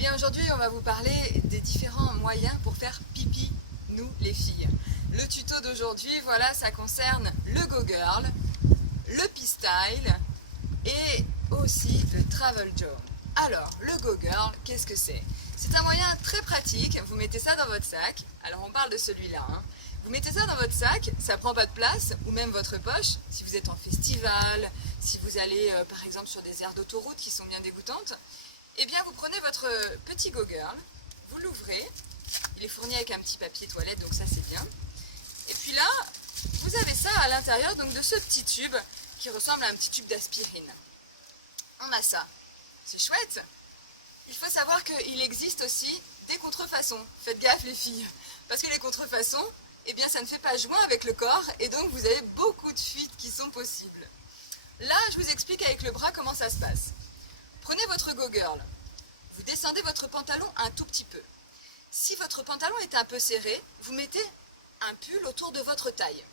bien aujourd'hui on va vous parler des différents moyens pour faire pipi, nous les filles. Le tuto d'aujourd'hui, voilà, ça concerne le Go Girl, le P-Style et aussi le Travel John. Alors, le Go Girl, qu'est-ce que c'est? C'est un moyen très pratique, vous mettez ça dans votre sac, alors on parle de celui-là, hein. Vous mettez ça dans votre sac, ça prend pas de place, ou même votre poche, si vous êtes en festival, si vous allez par exemple sur des aires d'autoroute qui sont bien dégoûtantes, eh bien vous prenez votre petit Go Girl, vous l'ouvrez, il est fourni avec un petit papier toilette, donc ça c'est bien. Et puis là, vous avez ça à l'intérieur donc de ce petit tube qui ressemble à un petit tube d'aspirine. On a ça, c'est chouette. Il faut savoir qu'il existe aussi des contrefaçons. Faites gaffe les filles, parce que les contrefaçons, eh bien ça ne fait pas joint avec le corps et donc vous avez beaucoup de fuites qui sont possibles. Là, je vous explique avec le bras comment ça se passe. Prenez votre Go Girl, vous descendez votre pantalon un tout petit peu. Si votre pantalon est un peu serré, vous mettez un pull autour de votre taille.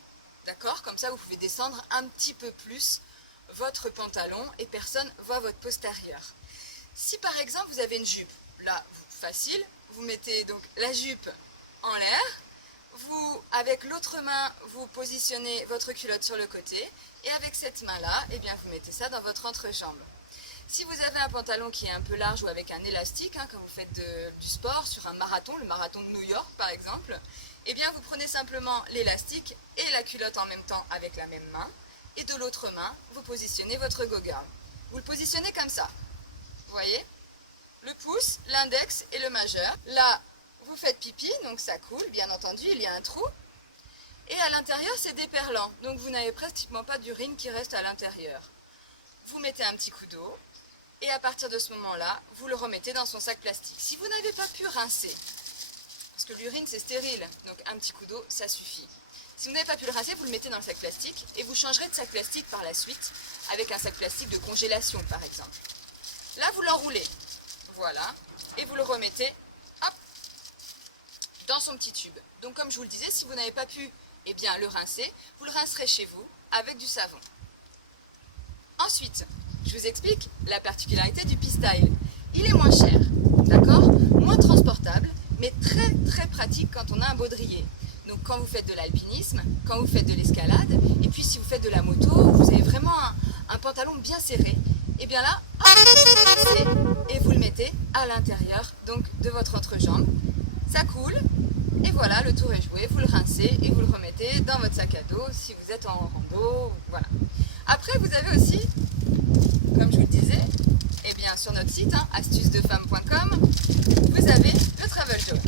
D'accord? Comme ça, vous pouvez descendre un petit peu plus votre pantalon et personne ne voit votre postérieur. Si par exemple vous avez une jupe, là, facile, vous mettez donc la jupe en l'air, vous, avec l'autre main, vous positionnez votre culotte sur le côté et avec cette main-là, eh bien, vous mettez ça dans votre entrejambe. Si vous avez un pantalon qui est un peu large ou avec un élastique, hein, quand vous faites du sport sur un marathon, le marathon de New York par exemple, eh bien vous prenez simplement l'élastique et la culotte en même temps avec la même main, et de l'autre main, vous positionnez votre Go Girl. Vous le positionnez comme ça, vous voyez? Le pouce, l'index et le majeur. Là, vous faites pipi, donc ça coule, bien entendu, il y a un trou. Et à l'intérieur, c'est déperlant, donc vous n'avez pratiquement pas d'urine qui reste à l'intérieur. Vous mettez un petit coup d'eau. Et à partir de ce moment-là, vous le remettez dans son sac plastique. Si vous n'avez pas pu rincer, parce que l'urine c'est stérile, donc un petit coup d'eau, ça suffit. Si vous n'avez pas pu le rincer, vous le mettez dans le sac plastique et vous changerez de sac plastique par la suite avec un sac plastique de congélation par exemple. Là, vous l'enroulez, voilà, et vous le remettez, hop, dans son petit tube. Donc comme je vous le disais, si vous n'avez pas pu le rincer, vous le rincerez chez vous avec du savon. Ensuite, je vous explique la particularité du P-Style. Il est moins cher, d'accord? Moins transportable, mais très très pratique quand on a un baudrier. Donc quand vous faites de l'alpinisme, quand vous faites de l'escalade, et puis si vous faites de la moto, vous avez vraiment un pantalon bien serré. Et bien là, et vous le mettez à l'intérieur donc de votre entrejambe. Ça coule, et voilà, le tour est joué, vous le rincez et vous le remettez dans votre sac à dos si vous êtes en rando, voilà. Après, vous avez aussi, comme je vous le disais, eh bien, sur notre site, hein, astucesdefemmes.com, vous avez le Travel John.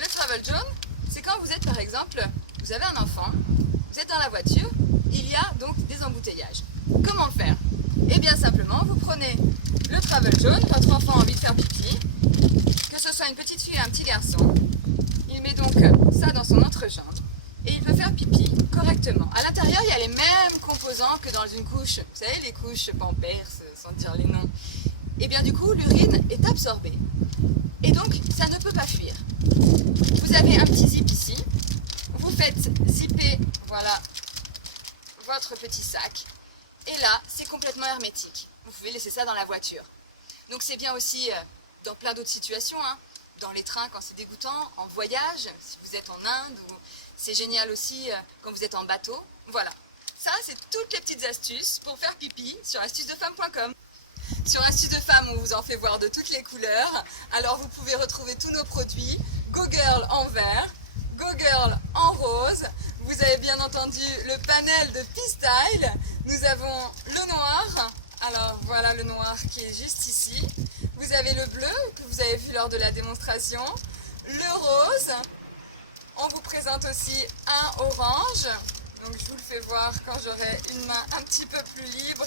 Le Travel John, c'est quand vous êtes, par exemple, vous avez un enfant, vous êtes dans la voiture, il y a donc des embouteillages. Comment le faire? Eh bien, simplement, vous prenez le Travel John, votre enfant a envie de faire pipi, que ce soit une petite fille ou un petit garçon, il met donc ça dans son entrejambe, et il peut faire pipi correctement. À l'intérieur, il y a les mêmes composants que dans une couche. Vous savez, les couches Pampers, sans dire les noms. Et bien du coup, l'urine est absorbée. Et donc, ça ne peut pas fuir. Vous avez un petit zip ici. Vous faites zipper, voilà, votre petit sac. Et là, c'est complètement hermétique. Vous pouvez laisser ça dans la voiture. Donc c'est bien aussi dans plein d'autres situations, hein. Dans les trains quand c'est dégoûtant, en voyage, si vous êtes en Inde, c'est génial aussi quand vous êtes en bateau. Voilà, ça c'est toutes les petites astuces pour faire pipi sur astucesdefemmes.com. Sur Astuces de Femmes, on vous en fait voir de toutes les couleurs, alors vous pouvez retrouver tous nos produits, Go Girl en vert, Go Girl en rose, vous avez bien entendu le panel de P-Style, nous avons le noir. Alors voilà le noir qui est juste ici. Vous avez le bleu que vous avez vu lors de la démonstration. Le rose. On vous présente aussi un orange. Donc je vous le fais voir quand j'aurai une main un petit peu plus libre.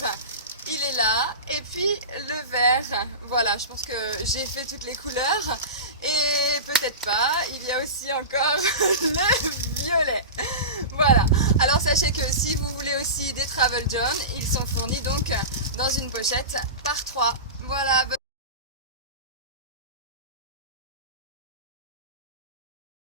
Il est là. Et puis le vert. Voilà, je pense que j'ai fait toutes les couleurs. Et peut-être pas. Il y a aussi encore le violet. Voilà. Alors sachez que si vous voulez aussi des Travel John, ils sont fournis donc dans une pochette par 3. Voilà.